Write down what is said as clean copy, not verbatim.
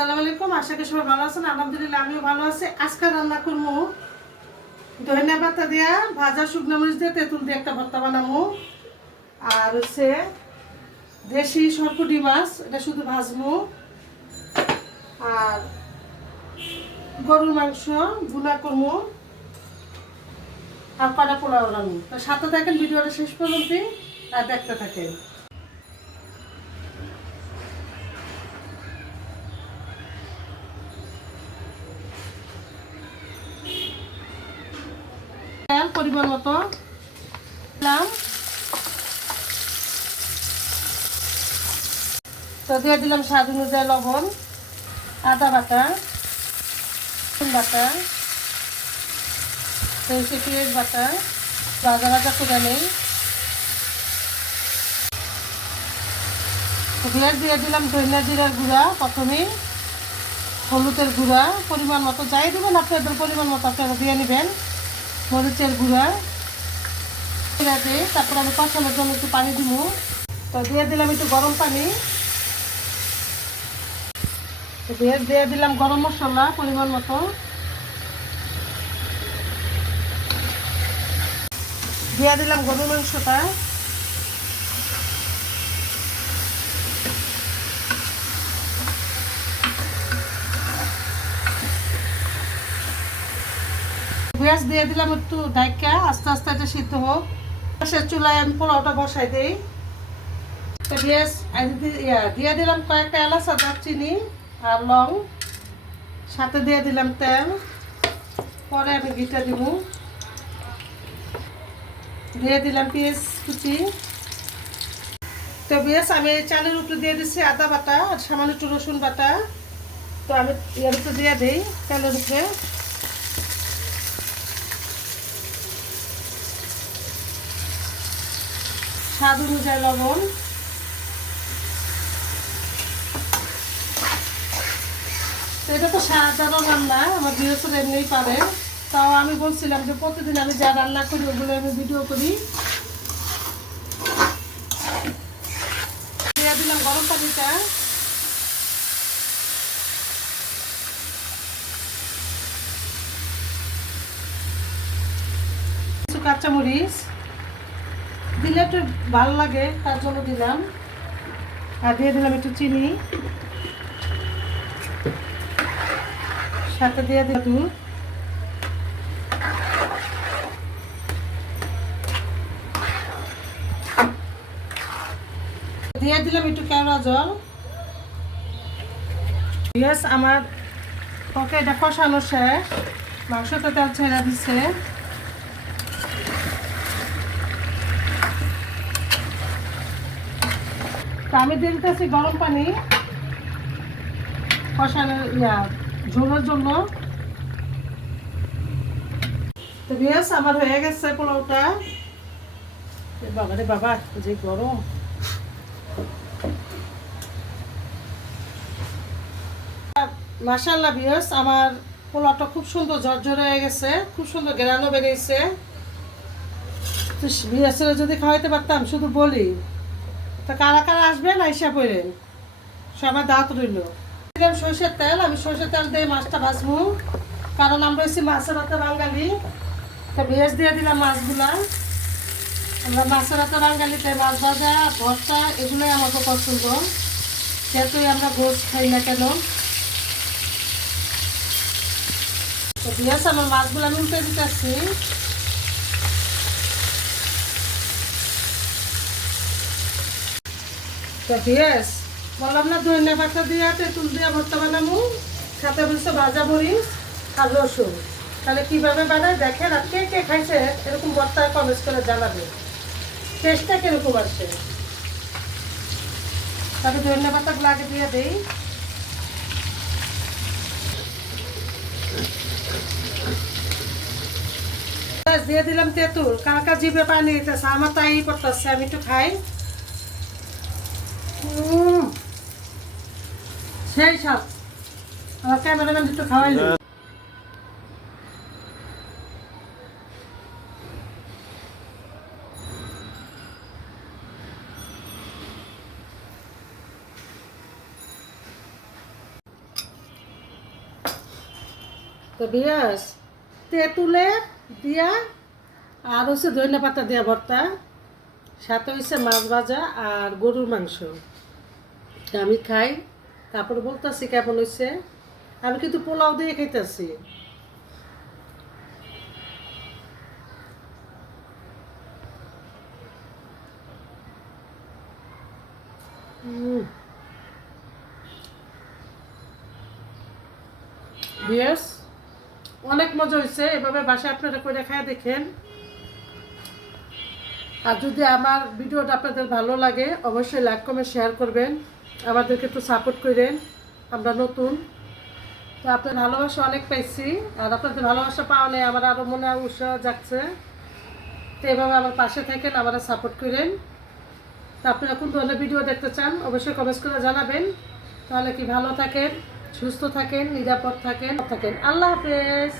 আসসালামু আলাইকুম। আশা করি সবাই ভালো আছেন। আলহামদুলিল্লাহ আমিও ভালো আছি। আজকে রান্না করবো ধনিয়া পাতা দিয়া ভাজা শুকনো মরিচ দিয়ে তেঁতুল দিয়ে একটা ভর্তা বানাবো। আর হচ্ছে দেশি সরপুঁটি মাছ, এটা শুধু ভাজবো। আর গরুর মাংস ভুনা করবো আর কড়া পোলাও রান্না। তো সাথে থাকেন, ভিডিওটা শেষ পর্যন্ত আর দেখতে থাকেন। পরিমাণ মতো দিলাম, তো দিয়ে দিলাম স্বাদ অনুযায়ী লবণ, আদা বাটা, বাটা, পেঁয়াজ বাটা, ভাজা ভাজা করে নেই। পেঁয়াজ দিয়ে দিলাম ধনিয়া জিরার গুঁড়া, প্রথমেই হলুদের গুঁড়া পরিমাণ মতো যাই দেবেন আপনাদের পরিমাণ মতো আপনারা দিয়ে নেবেন, মরিচের গুঁড়া দিয়ে। তারপর আমি কষানোর জন্য একটু পানি দিব, তো দিয়ে দিলাম একটু গরম পানি, দিয়ে দিলাম গরম মশলা পরিমাণ মতো, দিয়ে দিলাম গরুর মাংসটা, পেঁয়াজ দিয়ে দিলাম একটু ঢাকা, আস্তে আস্তে এটা সিদ্ধ হোক। গ্যাসের চুলায় আমি পোলাওটা বসাই দিই। পেঁয়াজ দিয়ে দিলাম কয়েকটা এলাচ, দারচিনি আর লং, সাথে দিয়ে দিলাম তেল। পরে আমি ঘিটা দিব, দিয়ে দিলাম পেঁয়াজ কুচি। তো পেঁয়াজ আমি চালের উপরে দিয়ে দিচ্ছি আদা বাটা আর সামান্য একটু রসুন বাটা। তো আমি এর উপরে দিয়ে দিই তেলের উপরে। স্বাদ অনুযায়ী লবণ, এটা তো সাধারণ রান্না, আমার গৃহস্থরা এমনিই পারে। তাও আমি বলছিলাম যে প্রতিদিন আমি যা রান্না করি ওগুলো আমি ভিডিও করি। দিয়ে দিলাম গরম পানিটা, কিছু কাঁচামরিচ দিলে একটু ভালো লাগে তার জন্য দিলাম। আর দিয়ে দিলাম একটু চিনি, সাথে দিয়ে দিলাম দুধ। দিয়ে দিলাম একটু কেওড়া জল। পেঁয়াজ আমার ওকে এটা কষানো শেষ, মাংসটা তেল ছেড়ে দিচ্ছে। তো আমি দিয়ে দিতেছি গরম পানি কষানো ঝোলের জন্য। তো পেঁয়াজ আমার হয়ে গেছে পোলাওটা। বাবা রে বাবা, যে গরম! মাশাআল্লাহ ভিউয়ার্স, আমার পোলাওটা খুব সুন্দর ঝরঝরে হয়ে গেছে, খুব সুন্দর ঘ্রাণও বেরিয়েছে। তো ভিউয়ার্সরা যদি খাওয়াইতে পারতাম, শুধু বলি তো কারা কারা আসবেন আইসা পড়েন, সবার দাঁত রইল। দিলাম সরষের তেল, আমি সরষের তেল দিয়ে মাছটা ভাজবো, কারণ আমরা হচ্ছি মাছের হাতে বাঙালি। তো ভিউয়ার্স দিয়ে দিলাম মাছগুলা, আমরা মাছের হাতে বাঙালি, তাই মাছ ভাজা ভর্তা এগুলোই আমার খুব পছন্দ, যেহেতুই আমরা গোশ খাই না কেন। তো ভিউয়ার্স আমার মাছগুলো আমি উল্টে দিতেছি। তো ভিউয়ার্স বললাম না ধনিয়া পাতা দিয়ে তেঁতুল দিয়ে ভর্তা বানাবো, সাথে বলছে ভাজা মরিচ আর রসুন। তাহলে কীভাবে বানায় দেখেন, আর কে কে খাইছে এরকম ভর্তা কমেন্ট করে জানাবে টেস্টটা কীরকম আসে। তাহলে ধনিয়া পাতাগুলো আগে দিয়ে দিই। দিয়ে দিলাম তেঁতুল, কালকা জিভে পানি দিতেছে, আমার তাই পড়তেছে, আমি একটু খাই। সেই সব আমার ক্যামেরাম্যান একটু খাওয়াইল। তো বিয়াস তেঁতুলের দিয়া আর হচ্ছে ধনিয়া পাতা দিয়া ভর্তা, সাথে হচ্ছে মাছ ভাজা আর গরুর মাংস। তা আমি খাই, তারপরে বলতেছি কেমন হয়েছে। আমি কিন্তু পোলাও দিয়ে খাইতেছি। বিয়াস অনেক মজা হয়েছে, এভাবে বাসায় আপনারা করে খায় দেখেন। আর যদি আমার ভিডিওটা আপনাদের ভালো লাগে অবশ্যই লাইক কমেন্ট শেয়ার করবেন, আমাদেরকে একটু সাপোর্ট করেন, আমরা নতুন। তো আপনার ভালোবাসা অনেক পাইছি, আর আপনাদের ভালোবাসা পাওয়া নেই আমার আরও মনে উৎসাহ যাচ্ছে। তো এভাবে আমার পাশে থাকেন, আমরা সাপোর্ট করেন। তো আপনারা কোন ধরনের ভিডিও দেখতে চান অবশ্যই কমেন্টস করে জানাবেন। তাহলে কি ভালো থাকেন, সুস্থ থাকেন, নিরাপদ থাকেন। আল্লাহ হাফেজ।